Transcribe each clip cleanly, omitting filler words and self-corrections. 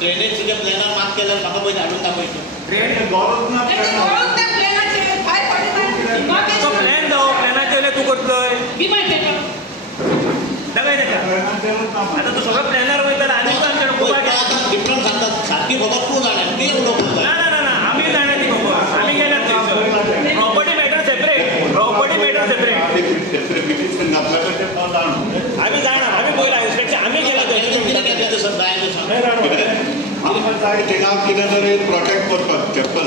Drainage तुझ्या प्लॅनार mark केल्यार म्हाका पयलीं हाडून दाखयचो ड्रेनेज गॉवर्नमेंट तो प्लॅन जावो प्लॅनाचे वयले तूं करतलोय दाखय तेका आतां तूं सगळो प्लॅनार वयतलो आनी आमचे खूब डिफरंट सांगतात सारकी खबर तूं जाणा ती उलोवंक ना ना ना ना आमी जाणा ती खबर आमी गेल्यात थंयसर property matter separate property matter separate आमी जाणा आमी पयला इन्स्पेक्शन आमी गेला कितें सर जाय तें सांग आमकां जाय थिंगा कितें तरी प्रोटेक्ट करपाक चॅपल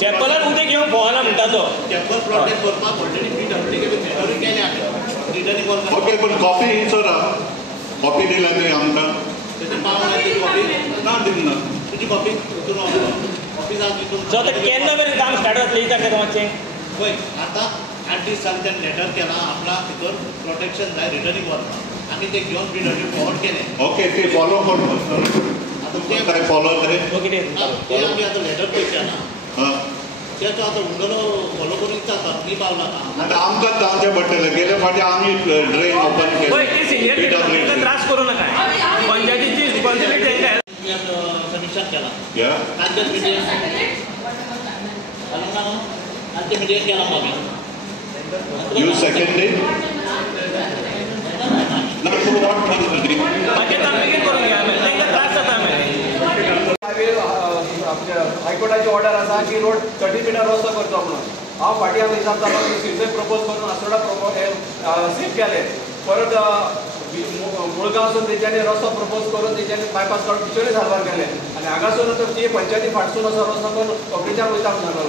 चॅपलान उदक घेवन भोवना म्हणटा तो चॅपल प्रोटेक्ट करपाक ऑलरेडी PWD केल्या रिटर्निंग करता ओके पण कॉपी ही सर कॉपी दिल्या तरी आमकां तेजी पावना कॉपी ना दिना तुजी कॉपी कॉपी जावन तितून सो आतां केन्ना मेरेन काम स्टार्ट जातलें विचार तेका मातशें पळय आतां 8 दीस जाले तेणें लेटर केलां आपणा भितर प्रोटेक्शन जाय रिटर्निंग करपाक आमी ते घेवन PWD फॉर्वर्ड केलें ओके ते फॉलो करता ते काय फॉलो करे ओके ते आमी आतां लेटर पळयच्या ना तेचो आतां उंडलो फॉलो करून जाता न्ही पावला आतां आमकांच जावचें पडटलें गेले फावटी आमी ड्रेन ओपन पळय ती सिनियर केली तांकां त्रास करूं नाका पंचायतीची रिस्पॉन्सिबिलिटी तांकां समिक्षान केला या तांचे मिडियेन तांचे मिडियेन केला मागीर you second day not for what purpose मागीर तांकां बेगीन करून घेया मागीर तांकां त्रास जाता मागीर हायकोर्टाची ऑर्डर आसा की रोड 30 मिटर रस्तो करचो म्हणून हांव फाटीं हांव हिसाब जालो की सिर्फे प्रपोज करून आसोडा सीट केले परत मुळगांवसून तेंच्यांनी रस्तो प्रपोज करून तेंच्यांनी बायपास काडून पिशोरी सारवार केले आनी हांगासून तर ती पंचायती फाटसून असो रस्तो करून कपडेच्यान वयता म्हणून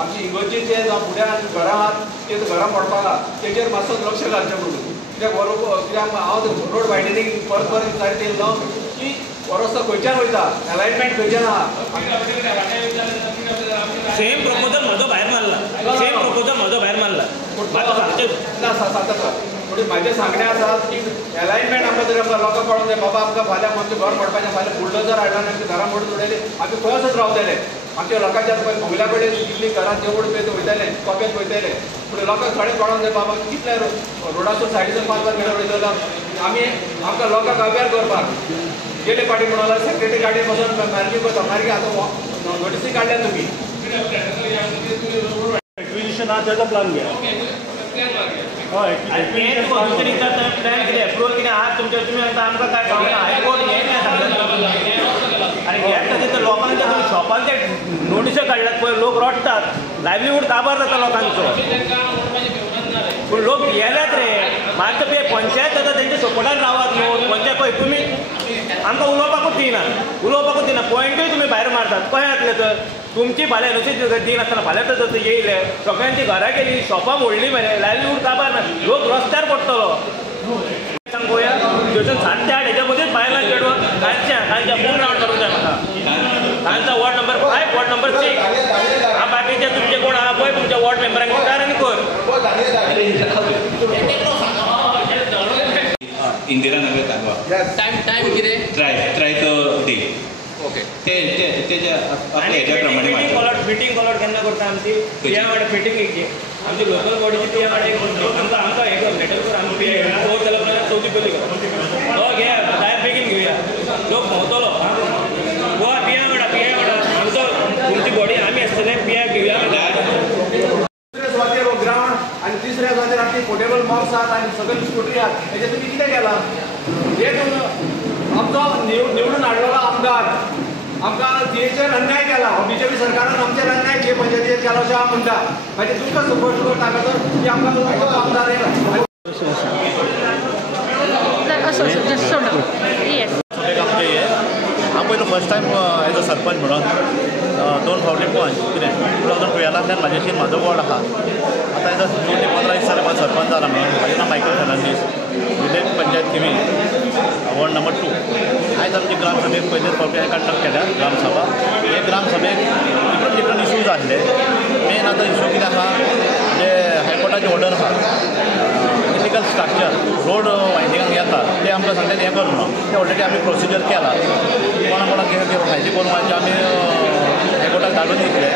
आमची इगोर्जी जे जावं फुड्यान घरां आहात ते घरां पडपाक तेजेर मातसो लक्ष घालचें म्हणून कित्याक बरोबर कित्याक हांव रोड वायडनींग परत परत जायत येयलो की रस्तो खंयच्यान वयता अलायनमेंट खंयच्यान आहा सेम प्रपोजल म्हजो भायर मारला सेम प्रपोजल म्हजो भायर मारला पूण म्हाजें सांगणें आसा की अलायनमेंट आमकां जर लोकांक कळोन जाय बाबा आमकां फाल्यां आमचें घर पडपाचें फाल्यां बुलडोजर हाडला आनी आमचीं घरां मोडून उडयलीं आमी खंय वचत रावतले आमच्या लोकांच्या भोगल्या कडेन कितलीं घरां देवूळ पेत वयतले कोपेत वयतले पूण लोकांक थोडें कळोन जाय बाबा कितले रोडासून सायडीसून 5 मिटर वयतलो आमी आमकां लोकांक अवेर करपाक गेले फाटी म्हणून सेक्रेटरी गाडी बसून मार्गी करता मार्गी आतां नोटिसी काडल्या तुमी एक्विजिशन हा त्याचा प्लॅन घ्या प्लॅन कितें एप्रुवल कितें आहा तुमचें तुमी आतां आमकां काय सांगना हायकोर्ट हें काय सांगता आनी ह्याच खातीर तर लोकांचे तुमी शॉपान ते नोटिसो काडल्यात पळय लोक रडटात लायवलीहूड काबार जाता लोकांचो पूण लोक येल्यात रे मागीर ते पंचायत जाता तेंच्या सपोर्टान रावात न्हू पंचायत पळय तुमी आमकां उलोवपाकूच दिना पॉयंटूय तुमी भायर मारतात कशें जातलें तर तुमची फाल्यां नुसीत दिनासतना फाल्यां तर जर येयले सगळ्यांची घरां केली शॉपां मोडली मरे लायवलीहूड काबार ना लोक रस्त्यार पडटलो पळोवया थंयसून 7 ते 8 हेच्या मदींच बायलां चेडवां कांयच्या फूल रावंड करूंक जाय म्हाका कांयचा वॉर्ड नंबर 5 वॉर्ड नंबर 6 हांव बाकीचे तुमचे कोण आहा पळय तुमच्या वॉर्ड मेंबरांक विचार आनी कर इंदिरा नगर तालुका टाइम कितें ट्राय तो डे ओके तेच्या हेच्या प्रमाणे मिटींग कॉलॉट केन्ना करता आमची पिया वाडा मिटींग आमची लोकल बॉडीची पिया वाडा आमकां हे कर लेटर कर आमी पिया फोर जाल्यार चवथी पयली कर हो घे भायर बेगीन घेवया लोक भोंवतलो गोवा पिया वाडा आमचो तुमची बॉडी आमी आसतले पिया घेवया दुसऱ्या सुवातेर हो ग्रावंड आनी तिसऱ्या सुवातेर आमची पोर्टेबल बॉक्स आहात आनी सगळे स्कुटरी आहात हेजेर तुमी कितें केलां हे आमचो निवडून हाडलेलो आमदार आमकां तेचेर अन्याय केला हो बीजेपी सरकारान आमचेर अन्याय जे पंचायतीचेर केलो अशें हांव म्हणटा मागीर तुमकां सपोर्ट करता तर की आमकां आमदार हांव पयलो first time as a sarpanch म्हणून 2 फावटी पॉयंट कितें 2012 म्हाजेशी म्हाजो वॉर्ड आहा आतां एज 15 दीस जाले म्हाका सरपंच जाला म्हणून म्हाजें नांव Michael Fernandes village panchayat Thivim ward number 2 आयज आमची ग्रामसभेक पयलेच फावटी हांवें कंडक्ट केल्या ग्रामसभा हे ग्रामसभेक डिफरंट इश्यूज आसले मेन आतां इश्यू कितें आहा जे हायकोर्टाची ऑर्डर आहा इलिगल स्ट्रक्चर रोड वायडिंगाक येता ते आमकां सांगलें हें कर म्हणून ते ऑलरेडी आमी प्रोसिजर केला कोणाक कितें फायदे करून मागीर आमी हायकोर्टाक धाडून दितले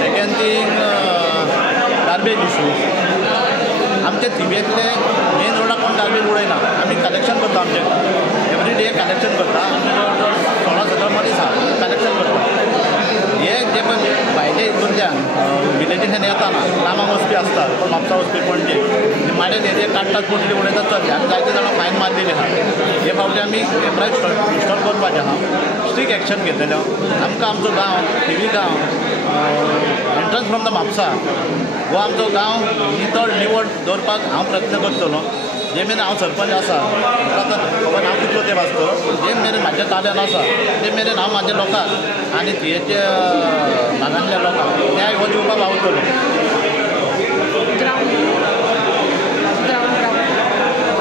सेकेंड थींग गार्बेज इशू आमचे थिबेंतले मेन रोडाक कोण गार्बेज उडयना आमी कलेक्शन करता आमचे एवरी डे कलेक्शन करता आमी 16-17 हे येताना कामाक वचपी आसतात कोण म्हापसा वचपी पणजे निमाणे एरिये काडटात पोटली उडयतात चली आनी जायते जाणां फायन मारलेली आहा हे फावटी आमी प्रायस इन्स्टॉल करपाचें आहा स्ट्रीक एक्शन घेतलेले आमकां आमचो गांव थिवी गांव एंट्रन्स फ्रॉम द म्हापसा हो आमचो गांव नितळ निवड दवरपाक हांव प्रयत्न करतलो जे मेरेन हांव सरपंच आसा म्हाका खबर हांव कितलो तेंप आसतलो जे मेरेन म्हाज्या ताब्यान आसा ते मेरेन हांव म्हाज्या लोकांक आनी थियेचे भागांतल्या लोकांक न्याय हो दिवपाक पावतलो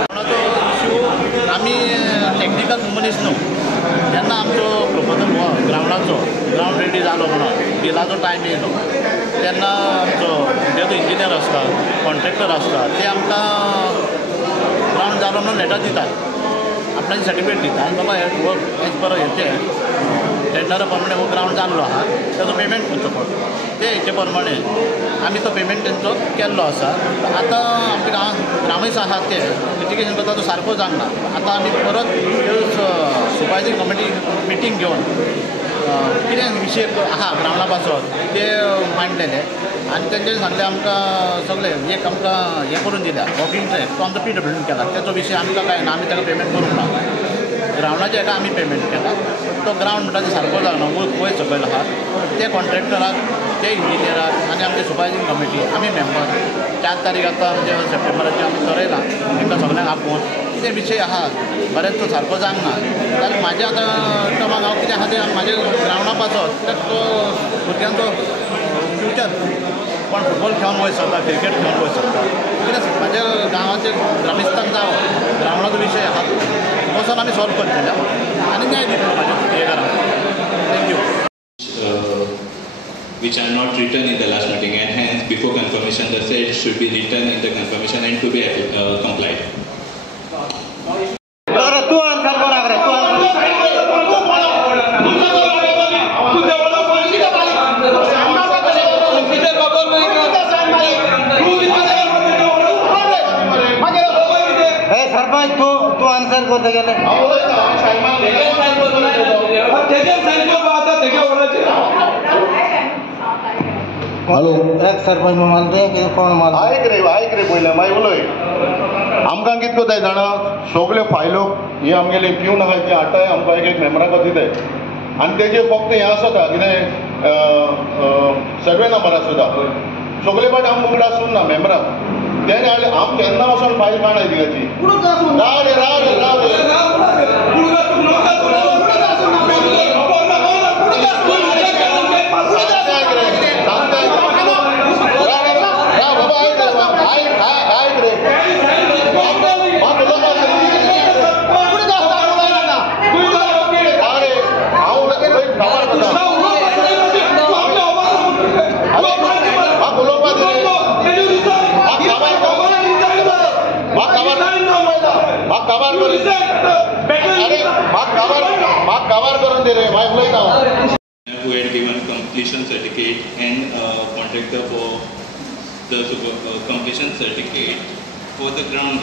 ग्रावंडाचो इश्यू आमी टॅक्निकल मनीस न्हू जेन्ना आमचो प्रपोजल हो ग्रावंडाचो ग्रावंड रेडी जालो म्हणून बिलाचो टायम येयलो तेन्ना आमचो जो इंजिनियर आसता कॉन्ट्रॅक्टर आसता ते आमकां ग्रावंड जालो म्हणून लेटर दितात आपणाची सर्टिफिकेट दितात बाबा हे वर्क एज पर हेचे टेंडरा प्रमाणे हो ग्रावंड जाल्लो आहा ताजो पेमेंट करचो पडटा ते हेचे प्रमाणे आमी तो पेमेंट तेंचो केल्लो आसा आतां आमचे ग्रामीण आहा ते मिटिगेशन करता तो सारको जावंक ना आतां आमी परत सुपरवायझिंग कमिटी मिटींग घेवन कितें विशय आहा ग्रावंडा पासत ते मांडलेले आनी तेंच्यांनी सांगलें आमकां सगळें एक आमकां हें करून दिल्या वॉकिंग ट्रॅक तो आमचो PWDन केला तेचो विशय आमकां काय ना आमी ताका पेमेंट करूंक ना ग्रावंडाच्या हेका आमी पेमेंट केला तो ग्रावंड म्हणटा तो सारको जावना वयर सकयल आहा ते कॉन्ट्रॅक्टराक ते इंजिनियराक आनी आमचे सुपरवायझिंग कमिटी आमी मेंबर 4 तारीख आतां आमच्या सप्टेंबराचे आमी ठरयला तांकां सगळ्यांक आपोवन ते विशय आहा बरेंच तो सारको जावंक ना जाल्यार म्हाज्या आतां टमाक हांव कितें आहा तें म्हाज्या ग्रावंडा पासत तो भुरग्यांचो फ्युचर कोण फुटबॉल खेळून वयर सरता क्रिकेट खेळून वयर सरता कित्याक म्हाज्या गांवाचे ग्रामिस्तान जावं ग्रावंडाचो विशय आहा वचून आमी सॉल्व करतले आनी न्याय दितलो म्हाज्या हे घरांक thank you which are not written in the last meeting, and hence before confirmation the sets should be written in the confirmation and to be complied. Sarpanch तू आन्सर करते गेले हॅलो एक सरपंच मारते की कोण मारता आयक रे पयलें मागीर उलय आमकां कितें कोताय जाणा सगळे फायलो हे आमगेले पिवन आहाय ते हाडटाय आमकां एक मेंबराक दिताय आनी तेजे फक्त हें आसता कितें सर्वे नंबर आसता सगळे फावटी आमकां उगड आसूं ना मेंबराक तेणे हाडले आम केन्ना वचोन फायल काणाय तिगाची राव Who had given completion certificate and contractor for the completion certificate for the ground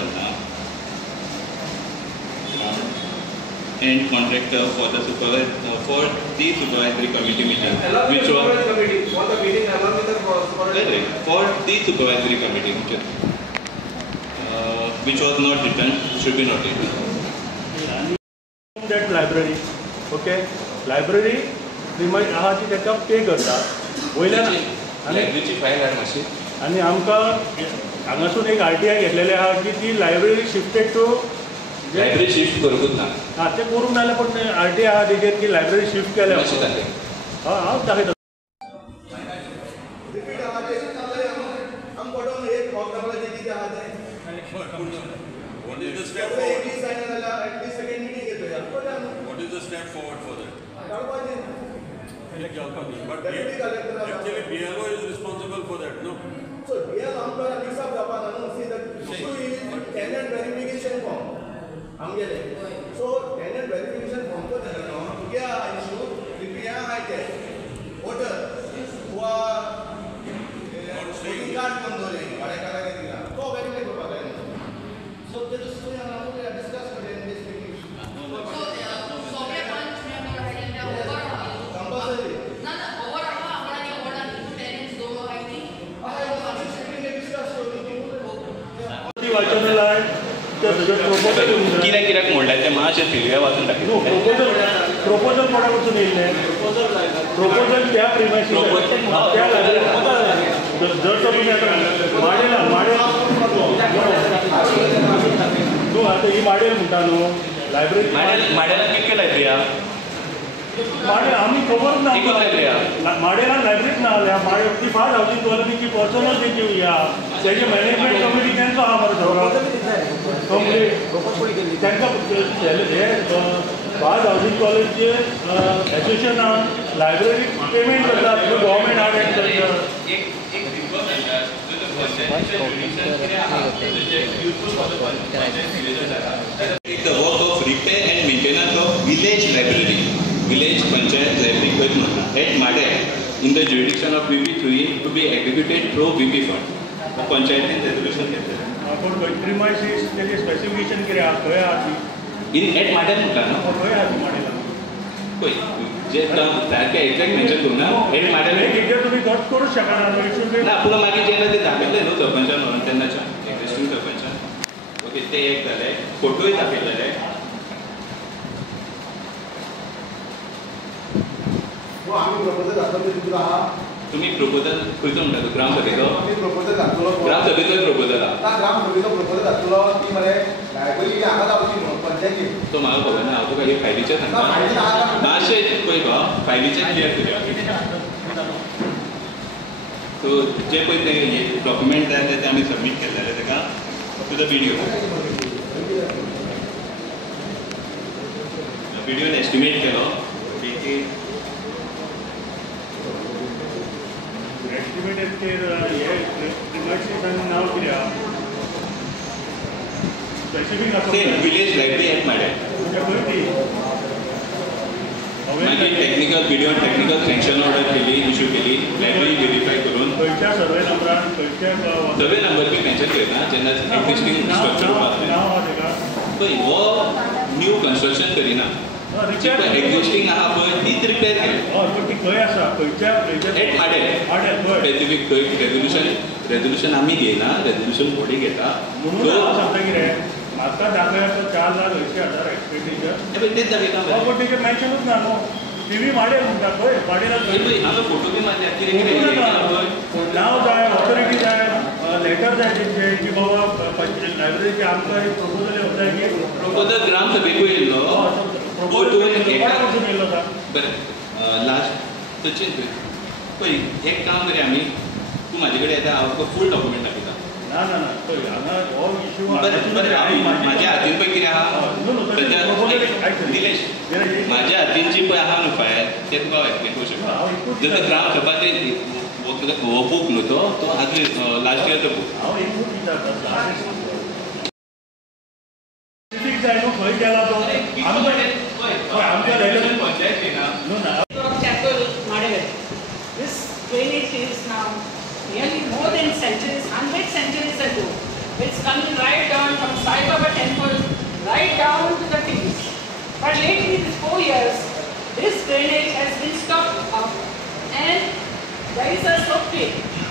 and contractor for the supervisory committee meeting, which was for the supervisory committee, which was not written, should be not written. That library, okay, library premise आहा ती ताका पे करता वयल्यान लायब्ररीची file हाड मातशी आनी आमकां हांगासून एक RTI घेतलेले आहा की ती library shifted to library shift करूंकूच ना ते करूंक नाल्यार पण RTI आहा तेजेर की लायब्ररी शिफ्ट केल्या हांव दाखयता But actually BLO is responsible for that, no? So BLO mix up see the issue is tenant verification form. So tenant verification form ko issue order voting card so verify so there is discuss in this meeting. कित्याक कित्याक म्हणल्यार तें मातशें थिरया वाचून दाखयलें. Proposal कोणा कडसून येयल्लें? Proposal त्या प्रिमायसीस त्या लायब्ररी जर तर तुमी आतां माडेल न्हू आतां ही माडेल म्हणटा न्हू लायब्ररी माडेलान कितके लायब्ररी आहा? माडेल आमी खबर ना लायब्ररी आहा माडेलान लायब्ररीच ना जाल्यार ती 5 हावजींग कॉलनीची पर्सनल तेजी या तेजे मॅनेजमेंट कमिटी तेंचो आहा मरे सगळो कंप्लीट तेंकां हे 5 हावजींग कॉलेजचे एसोसिएशनान लायब्ररी पेमेंट करता government art The work of repair and maintenance of village library, village panchayat library खंय म्हणटा at Made in the jurisdiction of VP3 to be executed through VP fund. पंचायतीन resolution घेतलें. पण premises तेजे specification कितें आहा खंय आहा ती? इन एट माडेल म्हणटा न्हू खंय आहा ती माडेला? पळय जे सारकें एक्झॅक्ट मेन्शन करूं ना एट माडेल कितें तुमी कट करूंक शकना ना पूण मागीर जेन्ना ते दाखयलें न्हू सरपंचान म्हणून तेन्नाच्यान एक्झिस्टींग सरपंचान ओके ते एक जालें फोटोय दाखयलेले. आमी प्रपोजल घातलो तुका आहा तुमी प्रपोजल खंयचो म्हणटा तो ग्रामसभेचो प्रपोजल घातलो ग्रामसभेचो प्रपोजल आहा ग्रामसभेचो प्रपोजल घातलो ती मरे लायब्ररी हांगा जावची न्हू पंचायतीन तो म्हाका खबर ना हांव तुका हे फायलीचें सांगता मातशें पळय गो फायलीचें क्लियर करया. सो जे पळय ते डॉक्युमेंट जाय ते आमी सबमीट केल्लेले ताका टू द व्हिडिओन एस्टिमेट केलो की एस्टिमेटेड ते हे प्रिमायसीसांनी नांव कितें आहा स्पेसिफीक आसा विलेज लायब्ररी एट माडे खंय ती मागीर technical video technical sanction order केली इश्यू केली लायब्ररी व्हेरीफाय करून खंयच्या सर्वे नंबरान खंयच्या सर्वे नंबर बी मेन्शन करता जेन्ना एक्झिस्टींग स्ट्रक्चर पळय हो न्यू कन्स्ट्रक्शन करिना एक्झिस्टींग आहा पळय तीच रिपेर केली ती खंय आसा खंयच्या एट माडे स्पेसिफीक खंय रेजोल्यूशन आमी घेयना रेजोल्यूशन बॉडी घेता म्हणून हांव सांगता कितें म्हाका दाखया तो 4,80,000 एक्सपेंडिचर तेच दाखयता पण तेजेर मेन्शनूच ना न्हू टीव्ही माडेल म्हणटा खंय माडेल हांवें फोटो बी मारल्या कितें कितें नांव जाय ऑथॉरिटी जाय लेटर जाय तेंचे की बाबा लायब्ररीचे आमकां एक प्रपोजल येवंक जाय की प्रपोजल ग्रामसभेकूय येयल्लो वचून येयल्लो का बरें लास्ट सचिन पळय एक काम करया आमी तूं म्हाजे कडेन येता हांव तुका फूल डॉक्युमेंट दाखयता. ना ना ना पळय हांगा हो इश्यू म्हाज्या हातीन पळय कितें आहा निलेश म्हाज्या हातीन जी पळय आहा न्हू फायल तें तुका हांव एक्सप्लेन करूं शकता. जर ग्रामसभा ते हो बूक न्हू तो आदले लास्ट इयरचो बूक हांव एकूच विचारता जाय न्हू खंय गेला तो आमच्या लेटर पंचायतीन न्हू ना This drainage is now nearly more than centuries, 100 centuries ago. It's coming right down from Sai Baba temple, right down to the Tibis. But lately, these 4 years, this drainage has been stopped up, and there is a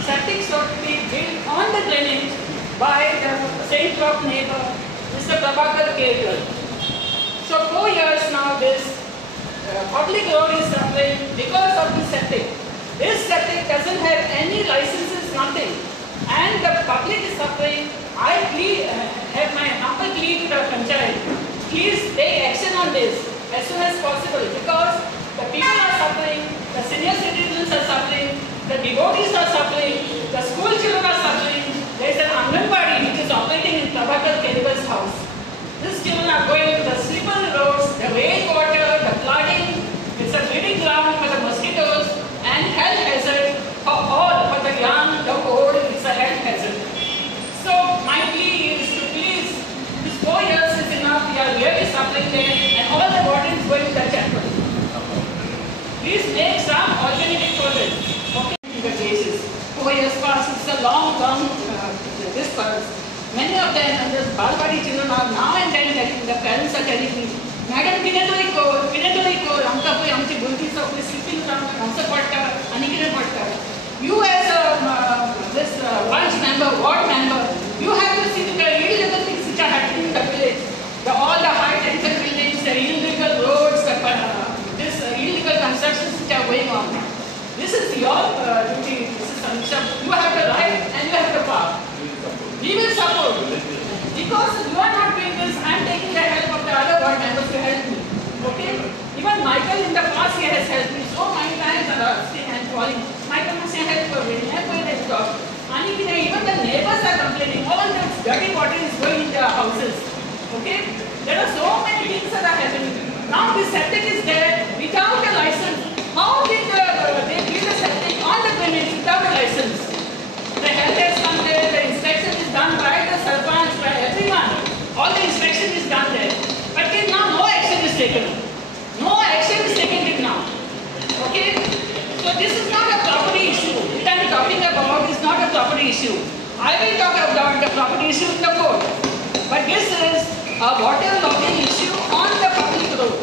septic slope built on the drainage by the St. Rock neighbor, Mr. Prabhakar Kerkar. So 4 years now, this public road is suffering because of the septic. This septic doesn't have any licenses, nothing, and the public is suffering. I have my humble plea to the panchayat. Please take action on this as soon as possible, because the people are suffering, the senior citizens are suffering, the devotees are suffering, the school children are suffering. There is an Anganwadi which is operating in Prabhakar Kerkar's house. These children are going to the slippery roads, the rainwater, the flooding. It's a breeding ground for the mosquitoes and health hazard for all, for the young, the old. It's a health hazard. So my plea is to please, this 4 years is enough. We are really suffering there, and all the water is going to the temple. Please make some alternative for this. Okay, the cases. 4 years past. It's a long discourse. Many of them, and the Balwadi children are now and then telling, the parents are telling me, Madam, कितें कर, आमकां पळय आमची भुरगीं सगळीं sleeping जावन हांगसर पडटा आनी कितें पडटा. You as this vice member, ward member, you have to see the illegal things which are happening in the village. because you are not doing this, I am taking the help of the other board members to help me. Okay? Even Michael in the past he has helped me so many times and calling. Michael must say help for me, help for this job. And even the neighbors are complaining, all this dirty water is going into their houses. Okay? There are so many things that are happening. Now the septic is there without a license. How did they give the septic on the premise without a license? The health has come there, the inspection is done by the sarpanch, by everyone. All the inspection is done there. But till now no action is taken. No action is taken till now. Okay? So this is not a property issue. What I am talking about is not a property issue. I will talk about the property issue in the court. But this is a water logging issue on the public road.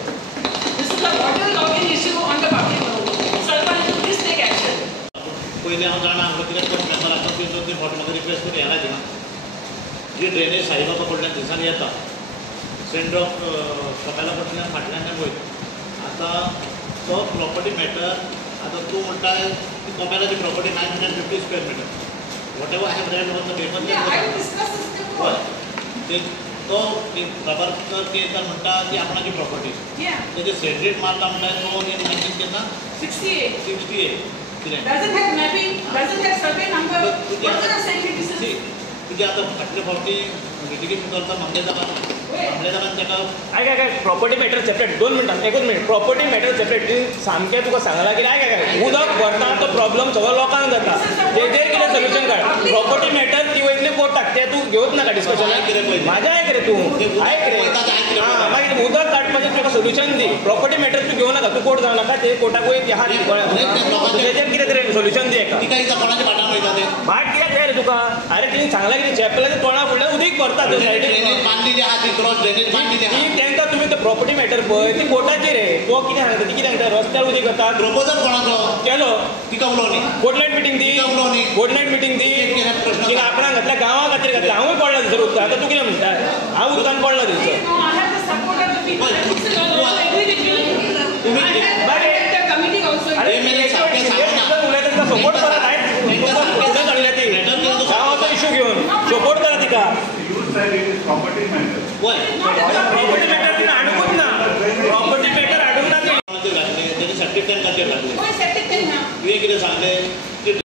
This is a water logging issue on the public road. Sarpanch, please take action. पहिले हांव जाणा हांगा कितें कोण member आसा ती फावट म्हाका रिक्वेस्ट करून येना थिंगा जी ड्रेनेज साईबाबा कडल्यान दिसांनी येता सेंट्र ऑफ कपेला कडल्यान फाटल्यान वयर आतां तो प्रॉपर्टी मॅटर आतां तूं म्हणटा ती कपेलाची property 950 square metre whatever I have read on the paper ते तो प्रभाकर केळकर म्हणटा ती आपणाची प्रॉपर्टी तेजे सेड्रेट मारला म्हणटा तो मेन्शन केला 68 Doesn't have mapping, doesn't have survey number. What are saying this is? तुझे आता फाटले फावटी लिटिगेशन करता मामले जागान ताका काय प्रॉपर्टी मॅटर सेपरेट 2 मिनटां एकूच मिनिट प्रॉपर्टी मॅटर सेपरेट सामकें तुका सांगलां की काय उदक भरता तो प्रॉब्लेम सगळो लोकांक जाता तेजेर कितें सोल्युशन काड प्रॉपर्टी मॅटर ती वयतली कोर्टाक ते तूं घेवच नाका डिस्कशन म्हाजें आयक रे तूं आयक रे मागीर उदक काडपाचें तुका सोल्युशन दी प्रॉपर्टी मॅटर तूं घेवं नाका तूं कोर्ट जावं नाका ते कोर्टाक वयर आहा तेजेर कितें तरी सोल्युशन दी एका भाट कित्याक जाय रे तुका अरे तिणी सांगलां की चॅपलाच्या तोंडा फुडल्यान उदीक भरता तांकां तुमी तो प्रॉपर्टी मॅटर पळय ती कोर्टाची रे तो कितें सांगता ती कितें सांगता रस्त्यार उदीक वता प्रपोजल कोणाचो केलो तिका उलोवनी कोर्ट मिटींग दी कोर्ट मिटींग दी तिका आपणाक घातल्या गांवा खातीर घातल्या हांवूय पडला थंयसर उदक आतां तूं कितें म्हणटा हांव उदकान पडला थंयसर उलयता सपोर्ट करा काडल्या ती गांवाचो इश्यू घेवन सपोर्ट करा तिका प्रॉपर्टी मॅटर तिने हाडूंकूच ना प्रॉपर्टी मॅटर हाडूंक ना घातले तेजे सर्टिफिकेट घातले तुवें कितें सांगलें